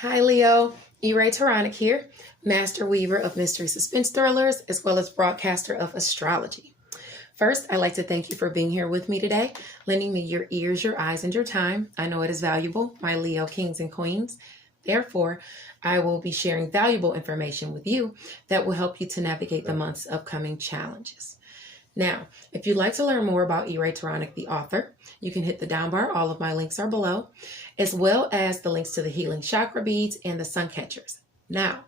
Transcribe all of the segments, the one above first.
Hi Leo, E-Ray Taronic here, Master Weaver of Mystery Suspense Thrillers, as well as broadcaster of astrology. First, I'd like to thank you for being here with me today, lending me your ears, your eyes, and your time. I know it is valuable, my Leo kings and queens. Therefore, I will be sharing valuable information with you that will help you to navigate the month's upcoming challenges. Now, if you'd like to learn more about E-Ray Taronic, the author, you can hit the down bar. All of my links are below, as well as the links to the healing chakra beads and the sun catchers. Now,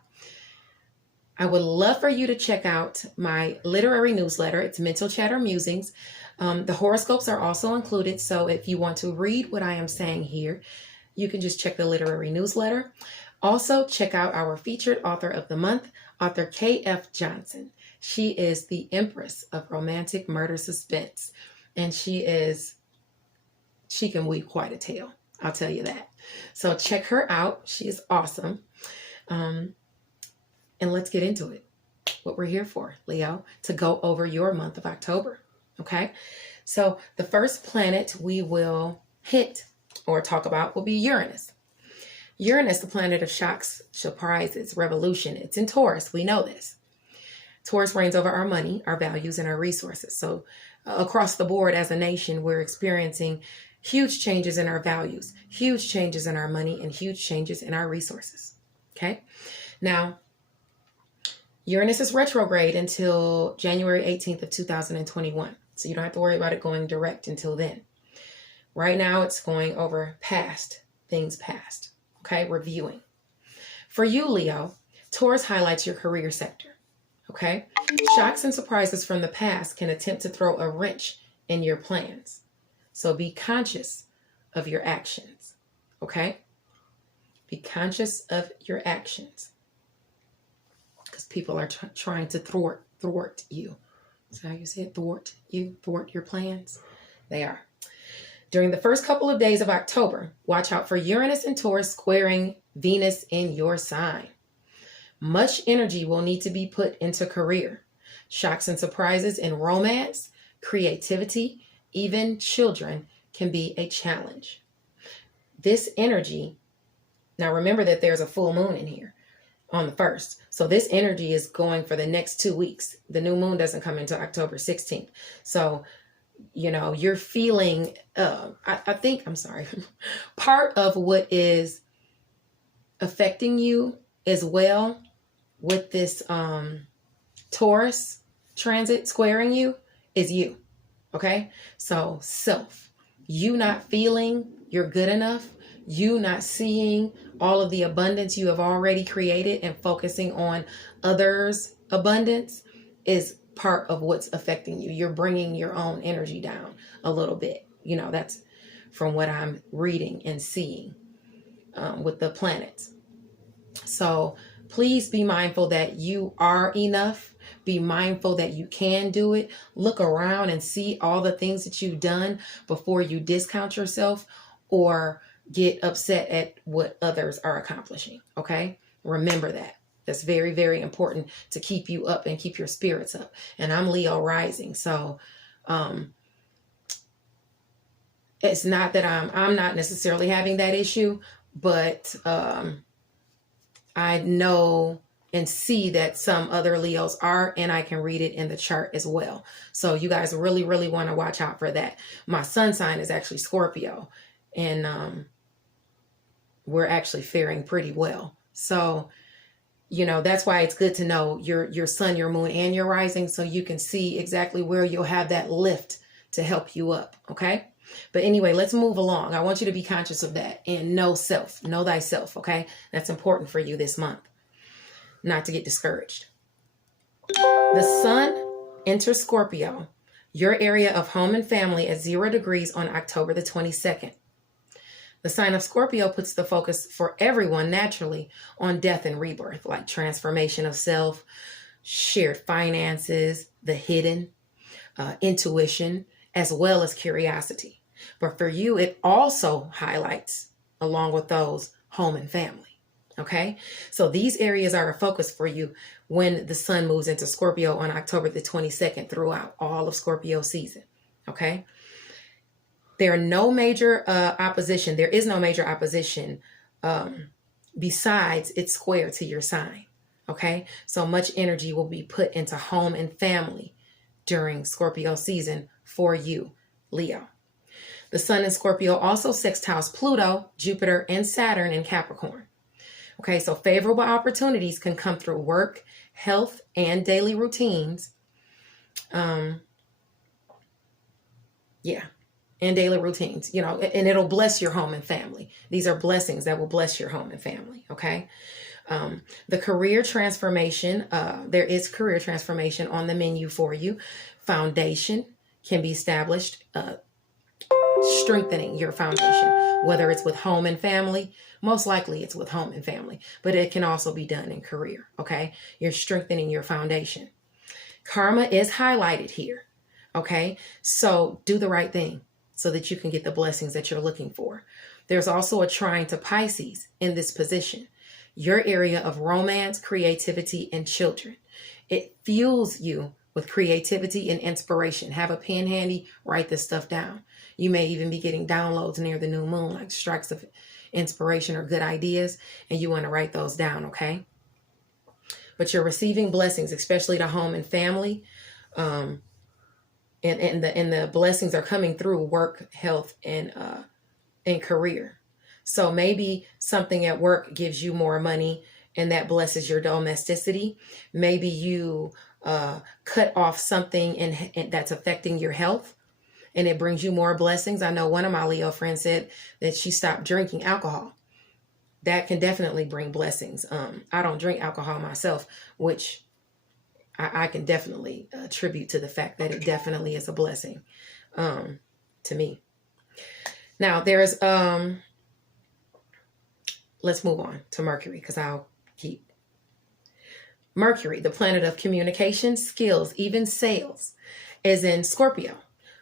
I would love for you to check out my literary newsletter. It's Mental Chatter Musings. The horoscopes are also included, so if you want to read what I am saying here, you can just check the literary newsletter. Also, check out our featured author of the month, author K.F. Johnson. She is the Empress of Romantic Murder Suspense, and she can weave quite a tale. I'll tell you that. So check her out. She is awesome. And let's get into it. What we're here for, Leo, to go over your month of October. Okay. So the first planet we will hit or talk about will be Uranus. Uranus, the planet of shocks, surprises, revolution. It's in Taurus. We know this. Taurus reigns over our money, our values, and our resources. So across the board as a nation, we're experiencing huge changes in our values, huge changes in our money, and huge changes in our resources. Okay. Now, Uranus is retrograde until January 18th of 2021. So you don't have to worry about it going direct until then. Right now, it's going over things past. Okay. Reviewing. For you, Leo, Taurus highlights your career sector. Okay. Shocks and surprises from the past can attempt to throw a wrench in your plans. So be conscious of your actions. Okay. Be conscious of your actions. Because people are trying to thwart you. Is that how you say it? Thwart your plans? They are. During the first couple of days of October, watch out for Uranus and Taurus squaring Venus in your sign. Much energy will need to be put into career. Shocks and surprises in romance, creativity, even children can be a challenge. This energy, now remember that there's a full moon in here on the 1st. So this energy is going for the next 2 weeks. The new moon doesn't come until October 16th. So, you're feeling, part of what is affecting you as well with this Taurus transit squaring you is you. Okay. So you not feeling you're good enough, you not seeing all of the abundance you have already created and focusing on others' abundance is part of what's affecting you. You're bringing your own energy down a little bit. That's from what I'm reading and seeing with the planets. So please be mindful that you are enough. Be mindful that you can do it. Look around and see all the things that you've done before you discount yourself or get upset at what others are accomplishing. Okay? Remember that. That's very, very important to keep you up and keep your spirits up. And I'm Leo rising. So it's not that I'm not necessarily having that issue, but I know and see that some other Leos are, and I can read it in the chart as well. So you guys really, really want to watch out for that. My sun sign is actually Scorpio, and we're actually faring pretty well. So, that's why it's good to know your sun, your moon, and your rising, so you can see exactly where you'll have that lift to help you up. Okay. But anyway, let's move along. I want you to be conscious of that and know thyself. Okay. That's important for you this month, not to get discouraged. The sun enters Scorpio, your area of home and family, at 0 degrees on October the 22nd. The sign of Scorpio puts the focus for everyone naturally on death and rebirth, like transformation of self, shared finances, the hidden, intuition, as well as curiosity. But for you, it also highlights, along with those, home and family. Okay? So these areas are a focus for you when the sun moves into Scorpio on October the 22nd throughout all of Scorpio season. Okay? There is no major opposition besides it's square to your sign. Okay, so much energy will be put into home and family during Scorpio season for you, Leo. The sun in Scorpio also sextiles Pluto, Jupiter, and Saturn in Capricorn. Okay, so favorable opportunities can come through work, health, and daily routines. And daily routines, and it'll bless your home and family. These are blessings that will bless your home and family, okay? The career transformation, there is career transformation on the menu for you. Foundation can be established, strengthening your foundation, whether it's with home and family. Most likely it's with home and family, but it can also be done in career, okay? You're strengthening your foundation. Karma is highlighted here, okay? So do the right thing so that you can get the blessings that you're looking for. There's also a trine to Pisces in this position. Your area of romance, creativity, and children. It fuels you with creativity and inspiration. Have a pen handy, write this stuff down. You may even be getting downloads near the new moon, like strikes of inspiration or good ideas, and you want to write those down, okay? But you're receiving blessings, especially to home and family, and the blessings are coming through work, health, and career. So maybe something at work gives you more money and that blesses your domesticity. Maybe you cut off something and that's affecting your health and it brings you more blessings. I know one of my Leo friends said that she stopped drinking alcohol. That can definitely bring blessings. I don't drink alcohol myself, which I can definitely attribute to the fact that it definitely is a blessing to me. Now there's, let's move on to Mercury because I'll keep. Mercury, the planet of communication, skills, even sales, is in Scorpio.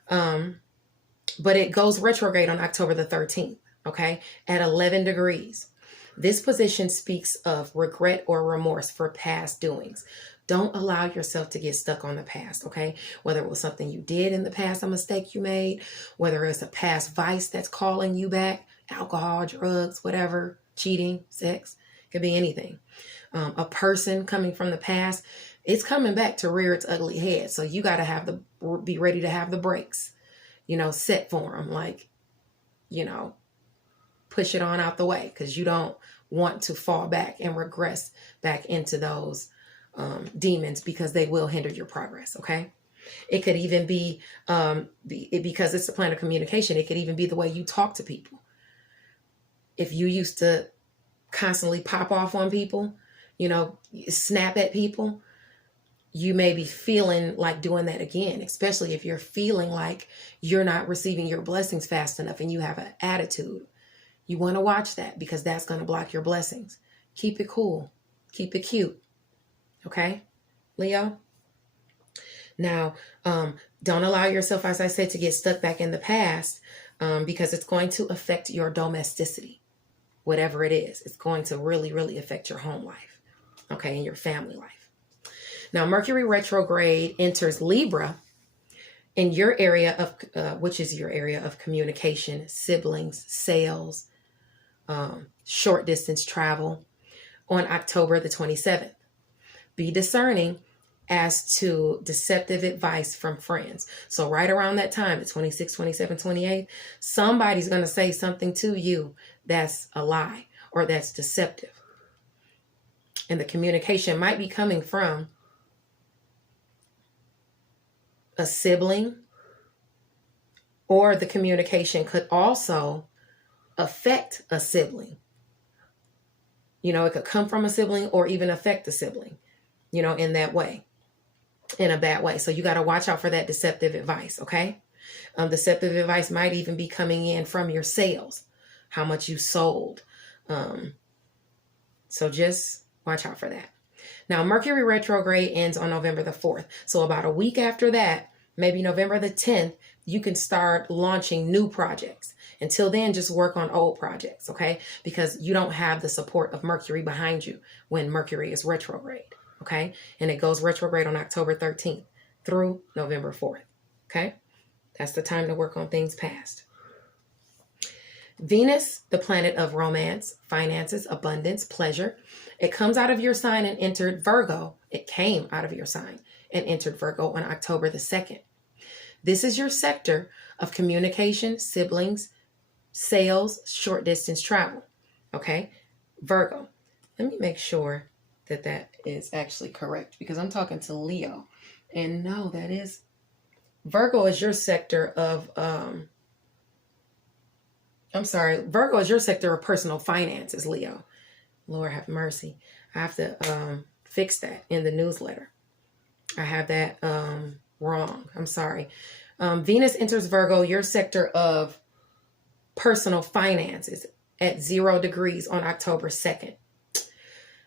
But it goes retrograde on October the 13th, okay, at 11 degrees. This position speaks of regret or remorse for past doings. Don't allow yourself to get stuck on the past, okay? Whether it was something you did in the past, a mistake you made, whether it's a past vice that's calling you back, alcohol, drugs, whatever, cheating, sex, could be anything. A person coming from the past, it's coming back to rear its ugly head. So you got to be ready to have the brakes, set for them, like, push it on out the way because you don't want to fall back and regress back into those demons because they will hinder your progress, okay? It could even be, because it's a planet of communication, it could even be the way you talk to people. If you used to constantly pop off on people, snap at people, you may be feeling like doing that again, especially if you're feeling like you're not receiving your blessings fast enough and you have an attitude. You want to watch that because that's going to block your blessings. Keep it cool. Keep it cute. Okay, Leo? Now, don't allow yourself, as I said, to get stuck back in the past because it's going to affect your domesticity. Whatever it is, it's going to really, really affect your home life, okay, and your family life. Now, Mercury retrograde enters Libra in your area of, which is your area of communication, siblings, sales, short distance travel on October the 27th. Be discerning as to deceptive advice from friends. So right around that time, the 26th, 27th, 28th, somebody's going to say something to you that's a lie or that's deceptive. And the communication might be coming from a sibling, or the communication could also affect a sibling. It could come from a sibling or even affect a sibling, in that way, in a bad way. So you got to watch out for that deceptive advice, okay? Deceptive advice might even be coming in from your sales, how much you sold. So just watch out for that. Now, Mercury retrograde ends on November the 4th. So about a week after that, maybe November the 10th, you can start launching new projects. Until then, just work on old projects, okay? Because you don't have the support of Mercury behind you when Mercury is retrograde, okay? And it goes retrograde on October 13th through November 4th, okay? That's the time to work on things past. Venus, the planet of romance, finances, abundance, pleasure. It comes out of your sign and entered Virgo. It came out of your sign and entered Virgo on October the 2nd. This is your sector of communication, siblings, sales, short distance travel. Okay, Virgo. Let me make sure that that is actually correct because I'm talking to Leo. And no, that is, Virgo is your sector of, Virgo is your sector of personal finances, Leo. Lord have mercy. I have to fix that in the newsletter. I have that wrong. I'm sorry. Venus enters Virgo, your sector of personal finances at 0 degrees on October 2nd.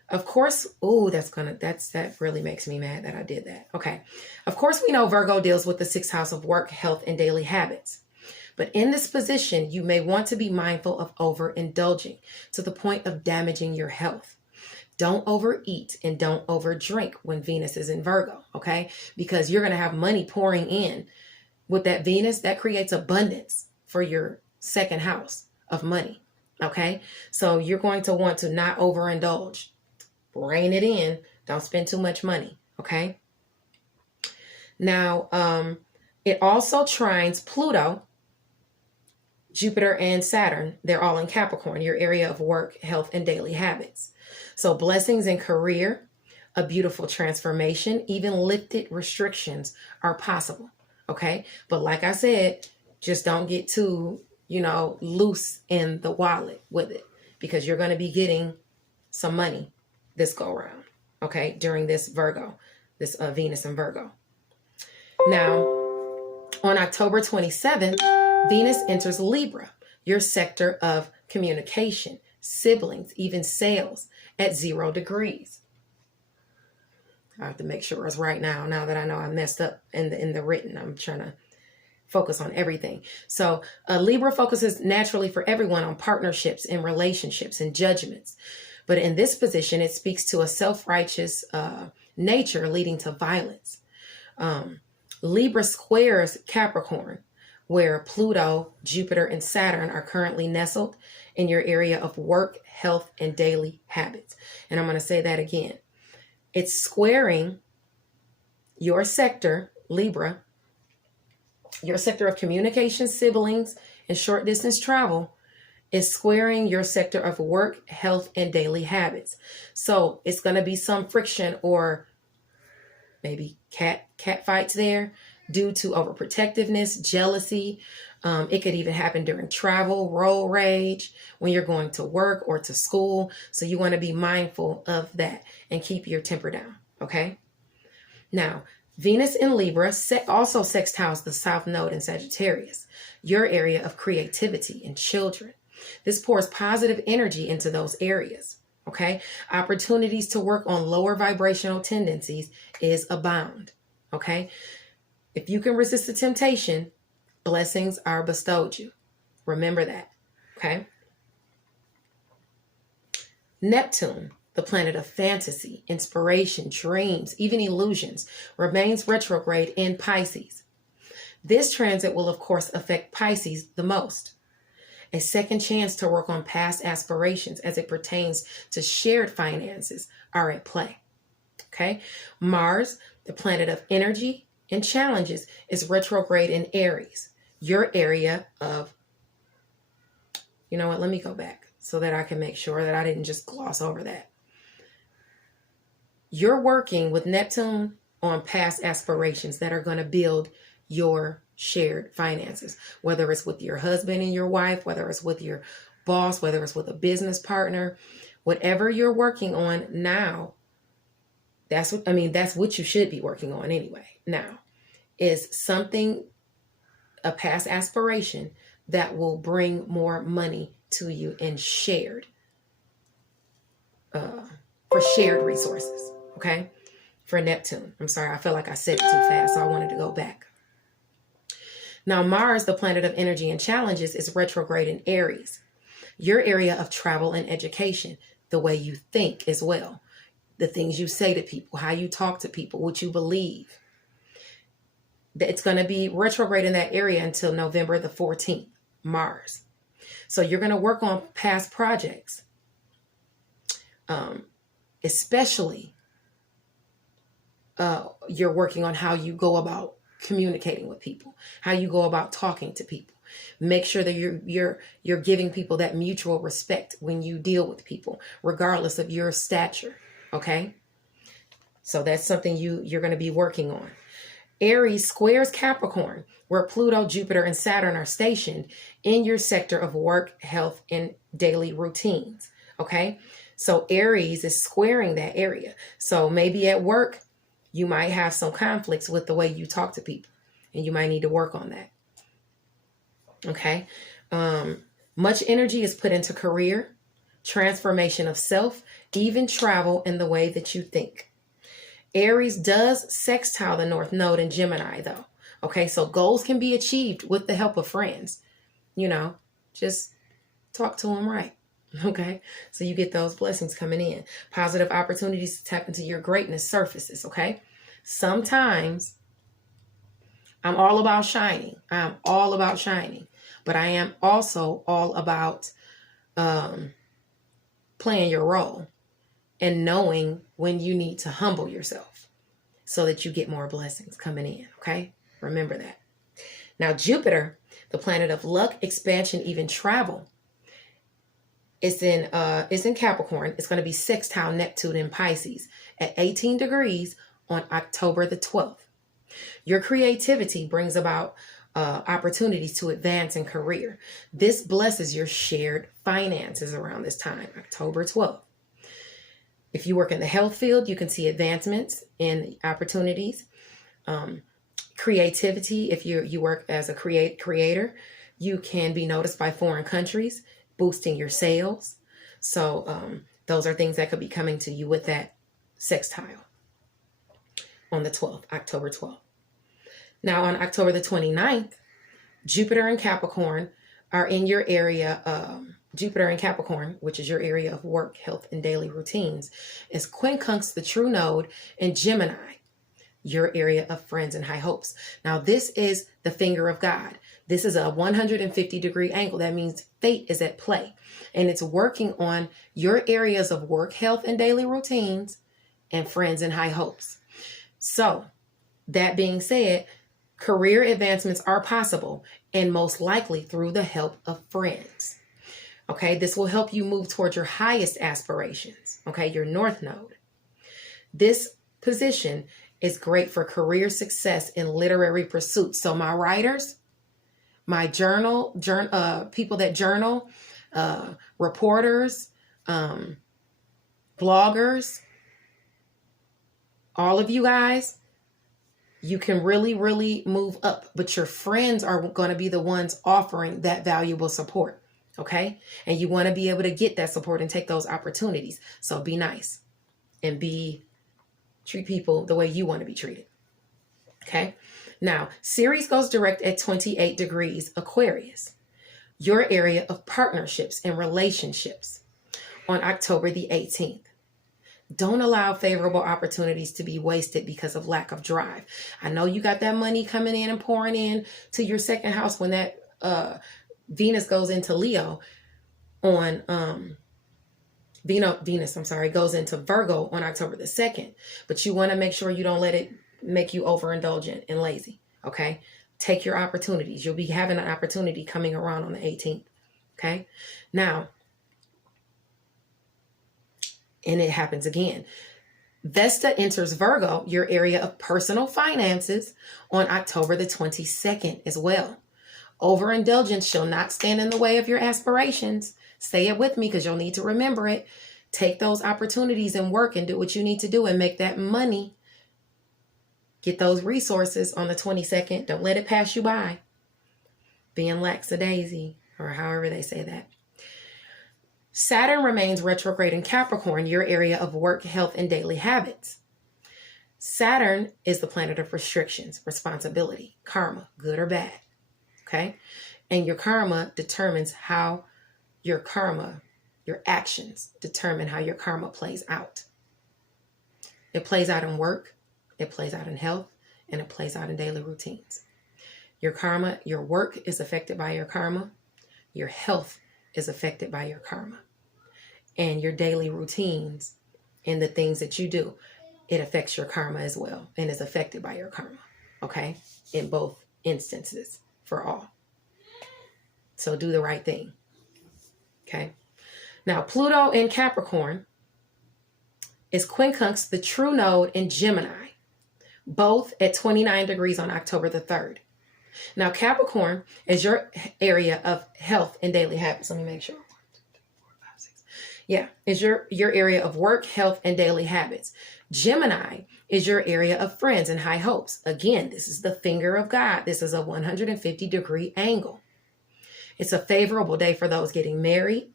Of course, that really makes me mad that I did that. Okay. Of course, we know Virgo deals with the 6th house of work, health, and daily habits. But in this position, you may want to be mindful of overindulging to the point of damaging your health. Don't overeat and don't overdrink when Venus is in Virgo, okay? Because you're going to have money pouring in. With that Venus, that creates abundance for your 2nd house of money, okay? So you're going to want to not overindulge. Rein it in. Don't spend too much money, okay? Now, it also trines Pluto, Jupiter, and Saturn. They're all in Capricorn, your area of work, health, and daily habits. So blessings in career, a beautiful transformation, even lifted restrictions are possible, okay? But like I said, just don't get too, loose in the wallet with it because you're going to be getting some money this go around, okay, during this Virgo, this Venus and Virgo. Now, on October 27th, Venus enters Libra, your sector of communication, siblings, even sales at 0 degrees. I have to make sure it's right now that I know I messed up in the written. I'm trying to focus on everything. So Libra focuses naturally for everyone on partnerships and relationships and judgments. But in this position, it speaks to a self-righteous nature leading to violence. Libra squares Capricorn, where Pluto, Jupiter, and Saturn are currently nestled in your area of work, health, and daily habits. And I'm going to say that again. It's squaring your sector, Libra, your sector of communication, siblings, and short distance travel is squaring your sector of work, health, and daily habits. So it's going to be some friction or maybe cat fights there due to overprotectiveness, jealousy. It could even happen during travel, road rage, when you're going to work or to school. So you want to be mindful of that and keep your temper down, okay? Now, Venus in Libra also sextiles the South Node in Sagittarius, your area of creativity and children. This pours positive energy into those areas, okay? Opportunities to work on lower vibrational tendencies is abound, okay? If you can resist the temptation, blessings are bestowed you. Remember that, okay? Neptune, the planet of fantasy, inspiration, dreams, even illusions, remains retrograde in Pisces. This transit will, of course, affect Pisces the most. A second chance to work on past aspirations as it pertains to shared finances are at play. Okay? Mars, the planet of energy and challenges, is retrograde in Aries, your area of, let me go back so that I can make sure that I didn't just gloss over that. You're working with Neptune on past aspirations that are going to build your shared finances, whether it's with your husband and your wife, whether it's with your boss, whether it's with a business partner, whatever you're working on now, that's what you should be working on anyway. Now, is something, a past aspiration that will bring more money to you in shared, for shared resources, okay? For Neptune. I'm sorry, I feel like I said it too fast, so I wanted to go back. Now, Mars, the planet of energy and challenges, is retrograde in Aries, your area of travel and education, the way you think as well, the things you say to people, how you talk to people, what you believe. It's going to be retrograde in that area until November the 14th, Mars. So you're going to work on past projects, especially you're working on how you go about communicating with people, how you go about talking to people. Make sure that you're giving people that mutual respect when you deal with people, regardless of your stature. Okay, so that's something you're going to be working on. Aries squares Capricorn, where Pluto, Jupiter, and Saturn are stationed in your sector of work, health, and daily routines. Okay, so Aries is squaring that area. So maybe at work, you might have some conflicts with the way you talk to people, and you might need to work on that. Okay. Much energy is put into career, transformation of self, even travel, and the way that you think. Aries does sextile the North Node in Gemini, though. Okay, so goals can be achieved with the help of friends. Just talk to them right. Okay, so you get those blessings coming in. Positive opportunities to tap into your greatness surfaces. Okay, sometimes I'm all about shining. I'm all about shining, but I am also all about playing your role and knowing when you need to humble yourself so that you get more blessings coming in. Okay, remember that. Now, Jupiter, the planet of luck, expansion, even travel, is in Capricorn. It's going to be sextile Neptune in Pisces at 18 degrees on October the 12th. Your creativity brings about opportunities to advance in career. This blesses your shared finances around this time, October 12th. If you work in the health field, you can see advancements in opportunities. Creativity, if you work as a creator, you can be noticed by foreign countries, boosting your sales. So those are things that could be coming to you with that sextile on the 12th, October 12th. Now on October the 29th, Jupiter and Capricorn are in your area. Jupiter and Capricorn, which is your area of work, health, and daily routines, is quincunx the true node in Gemini, your area of friends and high hopes. Now this is the finger of God. This is a 150-degree angle. That means fate is at play, and it's working on your areas of work, health, and daily routines, and friends and high hopes. So that being said, career advancements are possible, and most likely through the help of friends. Okay, this will help you move towards your highest aspirations. Okay, your North Node. This position is great for career success in literary pursuits. So my writers, my people that journal, reporters, bloggers, all of you guys, you can really, really move up, but your friends are going to be the ones offering that valuable support. Okay. And you want to be able to get that support and take those opportunities. So be nice and treat people the way you want to be treated. Okay. Now, Ceres goes direct at 28 degrees Aquarius, your area of partnerships and relationships, on October the 18th. Don't allow favorable opportunities to be wasted because of lack of drive. I know you got that money coming in and pouring in to your second house when that Venus goes into Leo on goes into Virgo on October the 2nd. But you want to make sure you don't let it make you overindulgent and lazy. Okay? Take your opportunities. You'll be having an opportunity coming around on the 18th. Okay? Now, and it happens again. Vesta enters Virgo, your area of personal finances, on October the 22nd as well. Overindulgence shall not stand in the way of your aspirations. Say it with me because you'll need to remember it. Take those opportunities and work and do what you need to do and make that money. Get those resources on the 22nd. Don't let it pass you by. Being lackadaisy, or however they say that. Saturn remains retrograde in Capricorn, your area of work, health, and daily habits. Saturn is the planet of restrictions, responsibility, karma, good or bad. Okay? And your karma determines how your actions determine how your karma plays out. It plays out in work, it plays out in health, and it plays out in daily routines. Your karma, your work is affected by your karma. your health is affected by your karma. And your daily routines and the things that you do, it affects your karma as well and is affected by your karma. Okay? In both instances for all. So do the right thing. Okay? Now, Pluto in Capricorn is quincunx the true node in Gemini, both at 29 degrees on October the 3rd. Now, Capricorn is your area of health and daily habits. Let me make sure. Yeah, is your area of work, health, and daily habits. Gemini is your area of friends and high hopes. Again, this is the finger of God. This is a 150-degree angle. It's a favorable day for those getting married,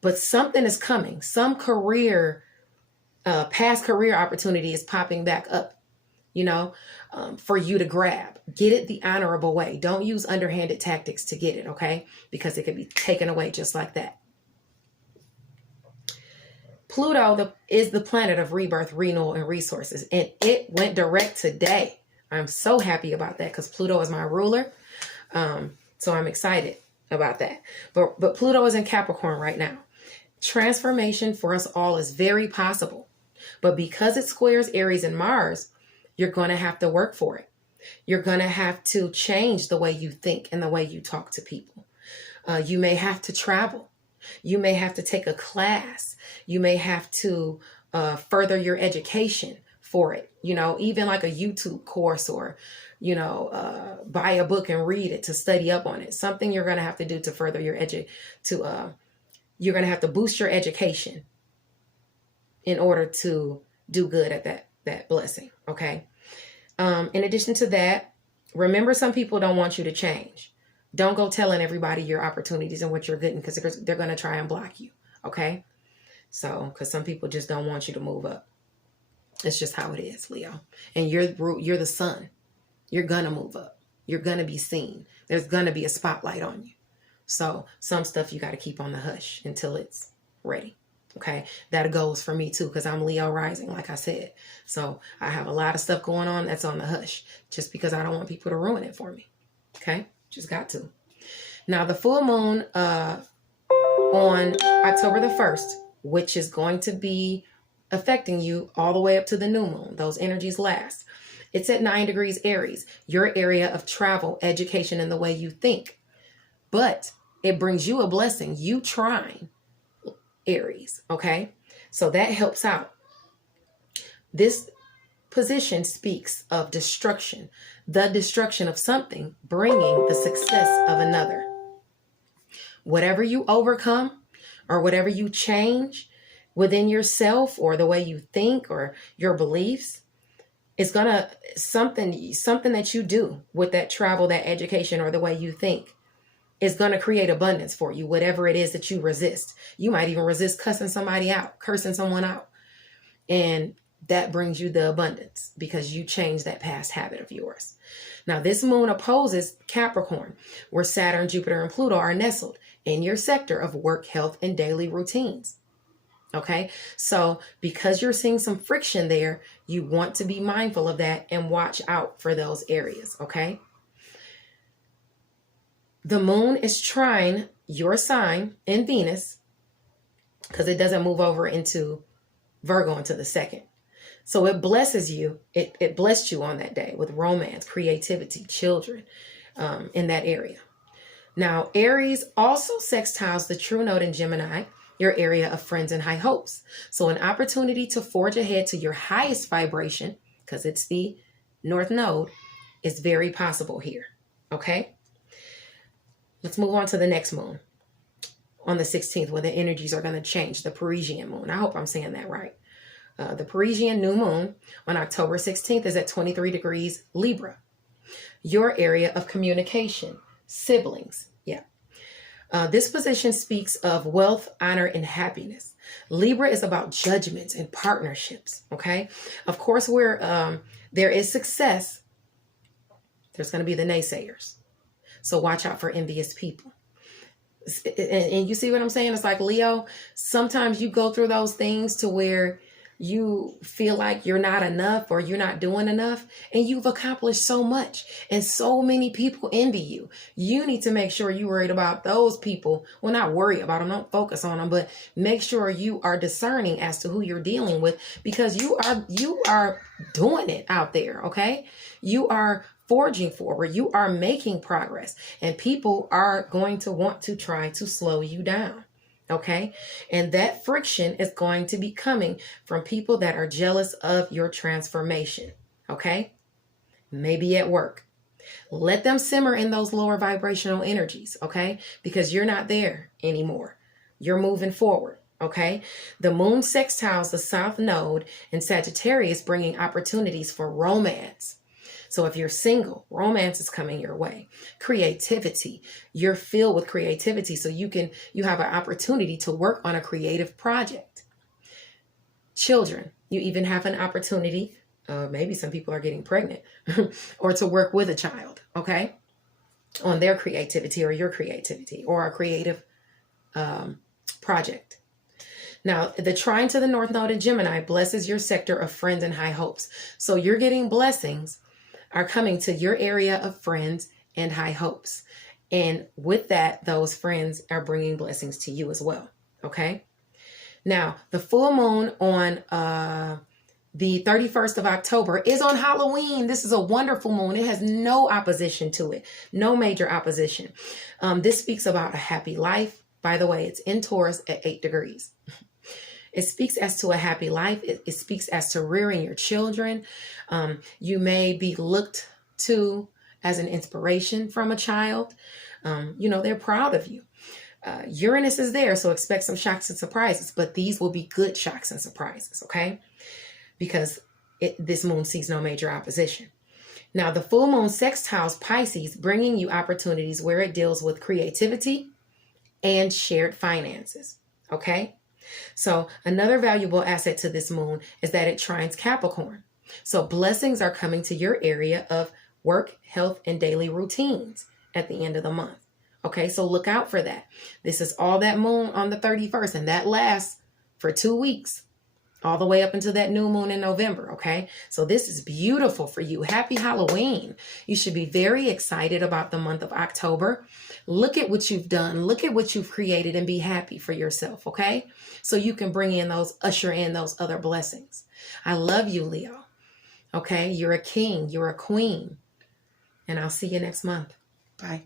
but something is coming. Some career, past career opportunity is popping back up, for you to grab. Get it the honorable way. Don't use underhanded tactics to get it, okay? Because it could be taken away just like that. Pluto is the planet of rebirth, renewal, and resources. And it went direct today. I'm so happy about that because Pluto is my ruler. So I'm excited about that. But Pluto is in Capricorn right now. Transformation for us all is very possible. But because it squares Aries and Mars, you're going to have to work for it. You're going to have to change the way you think and the way you talk to people. You may have to travel. You may have to take a class. You may have to further your education for it. Even like a YouTube course or, buy a book and read it to study up on it. Something you're going to have to do to further your you're going to have to boost your education in order to do good at that blessing. Okay. In addition to that, remember, some people don't want you to change. Don't go telling everybody your opportunities and what you're getting because they're going to try and block you. Okay. So, because some people just don't want you to move up. It's just how it is, Leo. And you're the sun. You're going to move up. You're going to be seen. There's going to be a spotlight on you. So some stuff you got to keep on the hush until it's ready. Okay. That goes for me too, because I'm Leo rising, like I said. So I have a lot of stuff going on that's on the hush just because I don't want people to ruin it for me. Okay. Just got to. Now the full moon on October the 1st, which is going to be affecting you all the way up to the new moon. Those energies last. It's at 9 degrees Aries, your area of travel, education, and the way you think. But it brings you a blessing. You trine Aries, okay? So that helps out. This position speaks of destruction, the destruction of something, bringing the success of another. Whatever you overcome or whatever you change within yourself or the way you think or your beliefs, it's gonna something that you do with that travel, that education, or the way you think is gonna create abundance for you, whatever it is that you resist. You might even resist cussing somebody out, cursing someone out. And that brings you the abundance because you changed that past habit of yours. Now, this moon opposes Capricorn, where Saturn, Jupiter, and Pluto are nestled in your sector of work, health, and daily routines. Okay, so because you're seeing some friction there, you want to be mindful of that and watch out for those areas. Okay. The moon is trine your sign in Venus because it doesn't move over into Virgo until the 2nd. So it blesses you. It blessed you on that day with romance, creativity, children in that area. Now, Aries also sextiles the true node in Gemini, your area of friends and high hopes. So an opportunity to forge ahead to your highest vibration, because it's the North Node, is very possible here. Okay? Let's move on to the next moon on the 16th, where the energies are going to change, the Parisian moon. I hope I'm saying that right. The Parisian new moon on October 16th is at 23 degrees Libra, your area of communication, siblings. Yeah. This position speaks of wealth, honor, and happiness. Libra is about judgments and partnerships. Okay. Of course, where there is success, there's going to be the naysayers. So watch out for envious people. And you see what I'm saying? It's like, Leo, sometimes you go through those things to where you feel like you're not enough or you're not doing enough, and you've accomplished so much and so many people envy you. You need to make sure you're worried about those people. Well, not worry about them, don't focus on them, but make sure you are discerning as to who you're dealing with, because you are doing it out there, okay? You are forging forward, you are making progress, and people are going to want to try to slow you down. Okay. And that friction is going to be coming from people that are jealous of your transformation. Okay. Maybe at work. Let them simmer in those lower vibrational energies. Okay. Because you're not there anymore. You're moving forward. Okay. The moon sextiles the south node in Sagittarius, bringing opportunities for romance. So if you're single, romance is coming your way. Creativity, you're filled with creativity, so you have an opportunity to work on a creative project. Children, you even have an opportunity, maybe some people are getting pregnant, or to work with a child, okay, on their creativity or your creativity or a creative project. Now, the trine to the North Node in Gemini blesses your sector of friends and high hopes. So you're getting blessings are coming to your area of friends and high hopes. And with that, those friends are bringing blessings to you as well. Okay. Now, the full moon on the 31st of October is on Halloween. This is a wonderful moon. It has no opposition to it. No major opposition. This speaks about a happy life. By the way, it's in Taurus at 8 degrees. It speaks as to a happy life. It speaks as to rearing your children. You may be looked to as an inspiration from a child. They're proud of you. Uranus is there, so expect some shocks and surprises, but these will be good shocks and surprises, okay? Because this moon sees no major opposition. Now, the full moon sextiles Pisces, bringing you opportunities where it deals with creativity and shared finances, okay? So another valuable asset to this moon is that it trines Capricorn. So blessings are coming to your area of work, health, and daily routines at the end of the month. Okay, so look out for that. This is all that moon on the 31st, and that lasts for 2 weeks, all the way up until that new moon in November. Okay, so this is beautiful for you. Happy Halloween. You should be very excited about the month of October. Look at what you've done. Look at what you've created and be happy for yourself. Okay, so you can usher in those other blessings. I love you, Leo. Okay, you're a king, you're a queen, and I'll see you next month. Bye.